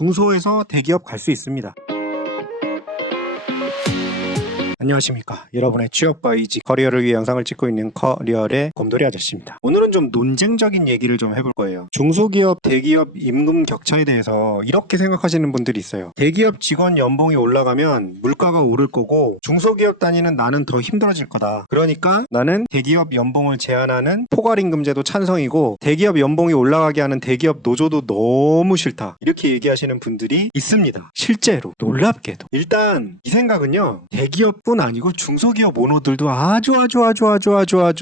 중소에서 대기업 갈 수 있습니다. 안녕하십니까. 여러분의 취업과 이직, 커리어를 위해 영상을 찍고 있는 커리어의 곰돌이 아저씨입니다. 오늘은 좀 논쟁적인 얘기를 좀 해볼 거예요. 중소기업, 대기업 임금 격차에 대해서 이렇게 생각하시는 분들이 있어요. 대기업 직원 연봉이 올라가면 물가가 오를 거고 중소기업 다니는 나는 더 힘들어질 거다. 그러니까 나는 대기업 연봉을 제한하는 포괄임금제도 찬성이고 대기업 연봉이 올라가게 하는 대기업 노조도 너무 싫다. 이렇게 얘기하시는 분들이 있습니다. 실제로 놀랍게도. 일단 이 생각은요. 대기업뿐 아니고 중소기업 오너들도 아주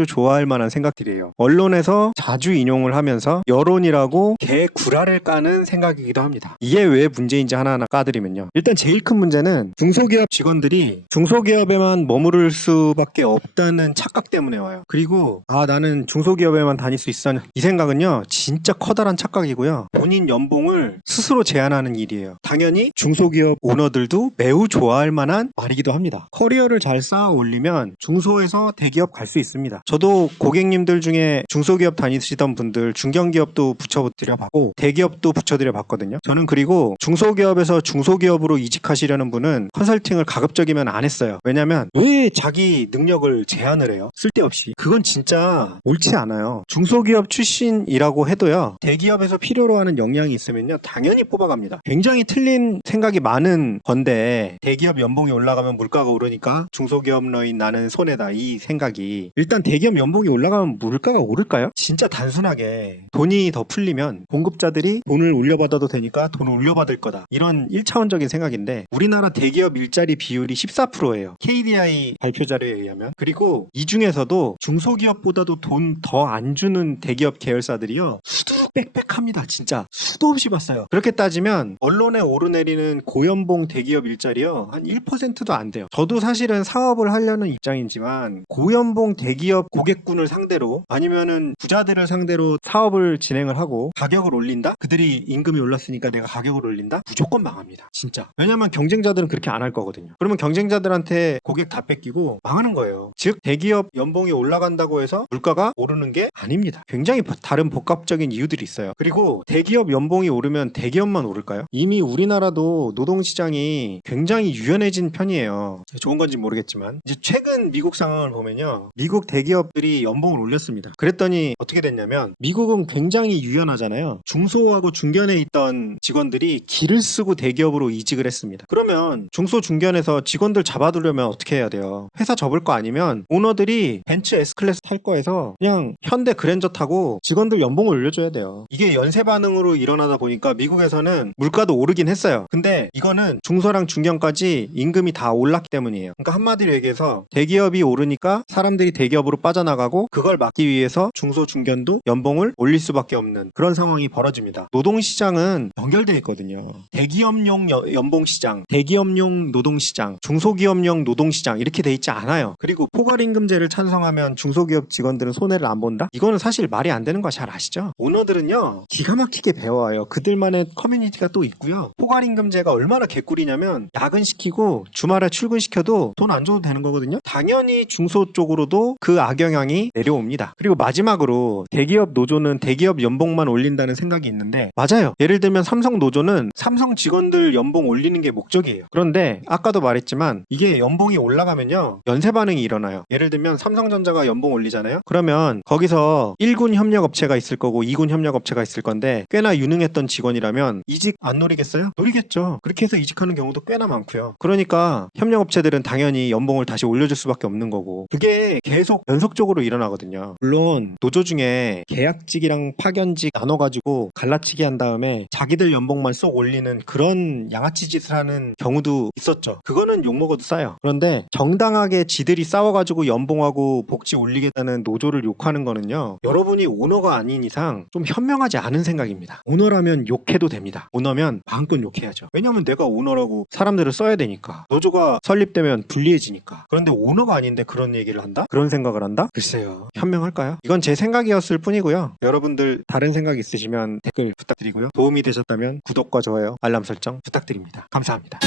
좋아할 만한 생각들이에요. 언론에서 자주 인용을 하면서 여론이라고 개구라를 까는 생각이기도 합니다. 이게 왜 문제인지 하나하나 까드리면요. 일단 제일 큰 문제는 중소기업 직원들이 중소기업에만 머무를 수밖에 없다는 착각 때문에 와요. 그리고 나는 중소기업에만 다닐 수 있어. 이 생각은요. 진짜 커다란 착각이고요. 본인 연봉을 스스로 제한하는 일이에요. 당연히 중소기업 오너들도 매우 좋아할 만한 말이기도 합니다. 커리어를 잘 쌓아 올리면 중소에서 대기업 갈 수 있습니다. 저도 고객님들 중에 중소기업 다니시던 분들 중견기업도 붙여드려 봤고 대기업도 붙여드려 봤거든요. 저는 그리고 중소기업에서 중소기업으로 이직하시려는 분은 컨설팅을 가급적이면 안 했어요. 왜냐면 왜 자기 능력을 제한을 해요? 쓸데없이. 그건 진짜 옳지 않아요. 중소기업 출신이라고 해도요. 대기업에서 필요로 하는 역량이 있으면요. 당연히 뽑아갑니다. 굉장히 틀린 생각이 많은 건데 대기업 연봉이 올라가면 물가가 오르니까 중소기업러인 나는 손해다. 이 생각이. 일단 대기업 연봉이 올라가면 물가가 오를까요? 진짜 단순하게 돈이 더 풀리면 공급자들이 돈을 올려받아도 되니까 돈을 올려받을 거다. 이런 1차원적인 생각인데 우리나라 대기업 일자리 비율이 14%예요. KDI 발표 자료에 의하면. 그리고 이 중에서도 중소기업보다도 돈 더 안 주는 대기업 계열사들이요. 수두룩 빽빽합니다. 진짜. 수도 없이 봤어요. 그렇게 따지면 언론에 오르내리는 고연봉 대기업 일자리요. 한 1%도 안 돼요. 저도 사실은 사업을 하려는 입장이지만 고연봉 대기업 고객군을 상대로 아니면은 부자들을 상대로 사업을 진행을 하고 가격을 올린다? 그들이 임금이 올랐으니까 내가 가격을 올린다? 무조건 망합니다. 진짜. 왜냐면 경쟁자들은 그렇게 안 할 거거든요. 그러면 경쟁자들한테 고객 다 뺏기고 망하는 거예요. 즉 대기업 연봉이 올라간다고 해서 물가가 오르는 게 아닙니다. 굉장히 다른 복합적인 이유들이 있어요. 그리고 대기업 연봉이 오르면 대기업만 오를까요? 이미 우리나라도 노동시장이 굉장히 유연해진 편이에요. 좋은 건지 모르겠지만 이제 최근 미국 상황을 보면요. 미국 대기업들이 연봉을 올렸습니다. 그랬더니 어떻게 됐냐면 미국은 굉장히 유연하잖아요. 중소하고 중견에 있던 직원들이 기를 쓰고 대기업으로 이직을 했습니다. 그러면 중소 중견에서 직원들 잡아두려면 어떻게 해야 돼요? 회사 접을 거 아니면 오너들이 벤츠 S클래스 탈 거에서 그냥 현대 그랜저 타고 직원들 연봉을 올려줘야 돼요. 이게 연쇄 반응으로 일어나다 보니까 미국에서는 물가도 오르긴 했어요. 근데 이거는 중소랑 중견까지 임금이 다 올랐기 때문이에요. 그러니까 한마디로 얘기해서 대기업이 오르니까 사람들이 대기업으로 빠져나가고 그걸 막기 위해서 중소 중견도 연봉을 올릴 수밖에 없는 그런 상황이 벌어집니다. 노동시장은 연결되어 있거든요. 대기업용 연봉시장, 대기업용 노동시장, 중소기업용 노동시장 이렇게 돼 있지 않아요. 그리고 포괄임금제를 찬성하면 중소기업 직원들은 손해를 안 본다? 이거는 사실 말이 안 되는 거 잘 아시죠? 오너들은요 기가 막히게 배워와요. 그들만의 커뮤니티가 또 있고요. 포괄임금제가 얼마나 개꿀이냐면 야근시키고 주말에 출근시켜도 돈 안 줘도 되는 거거든요. 당연히 중소 쪽으로도 그 악영향이 내려옵니다. 그리고 마지막으로 대기업 노조는 대기업 연봉만 올린다는 생각이 있는데 맞아요. 예를 들면 삼성 노조는 삼성 직원들 연봉 올리는 게 목적이에요. 그런데 아까도 말했지만 이게 연봉이 올라가면요 연쇄 반응이 일어나요. 예를 들면 삼성전자가 연봉 올리잖아요. 그러면 거기서 1군 협력업체가 있을 거고 2군 협력업체가 있을 건데 꽤나 유능했던 직원이라면 이직 안 노리겠어요? 노리겠죠. 그렇게 해서 이직하는 경우도 꽤나 많고요. 그러니까 협력업체들은 당연히 연봉을 다시 올려줄 수밖에 없는 거고 그게 계속 연속적으로 일어나거든요. 물론 노조 중에 계약직이랑 파견직 나눠가지고 갈라치기 한 다음에 자기들 연봉만 쏙 올리는 그런 양아치 짓을 하는 경우도 있었죠. 그거는 욕먹어도 싸요. 그런데 정당하게 지들이 싸워가지고 연봉하고 복지 올리겠다는 노조를 욕하는 거는요. 여러분이 오너가 아닌 이상 좀 현명하지 않은 생각입니다. 오너라면 욕해도 됩니다. 오너면 마음껏 욕해야죠. 왜냐면 내가 오너라고 사람들을 써야 되니까. 노조가 설립되면 불리해지니까. 그런데 오너가 아닌데 그런 얘기를 한다? 그런 생각을 한다? 글쎄요. 현명할까요? 이건 제 생각이었을 뿐이고요. 여러분들 다른 생각 있으시면 댓글 부탁드리고요. 도움이 되셨다면 구독과 좋아요, 알람 설정 부탁드립니다. 감사합니다.